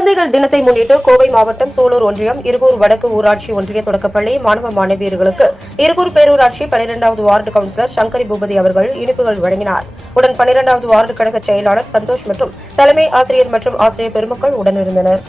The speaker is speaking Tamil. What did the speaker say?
குழந்தைகள் தினத்தை முன்னிட்டு கோவை மாவட்டம் சூலூர் ஒன்றியம் இருகூர் வடக்கு ஊராட்சி ஒன்றிய தொடக்கப்பள்ளி மாணவ மாணவியர்களுக்கு இருகூர் பேரூராட்சி 12வது வார்டு கவுன்சிலர் சங்கரி பூபதி அவர்கள் இனிப்புகள் வழங்கினார். உடன் 12வது வார்டு கழக செயலாளர் சந்தோஷ் மற்றும் தலைமை ஆசிரியர் மற்றும் ஆசிரியர் பெருமக்கள் உடனிருந்தனர்.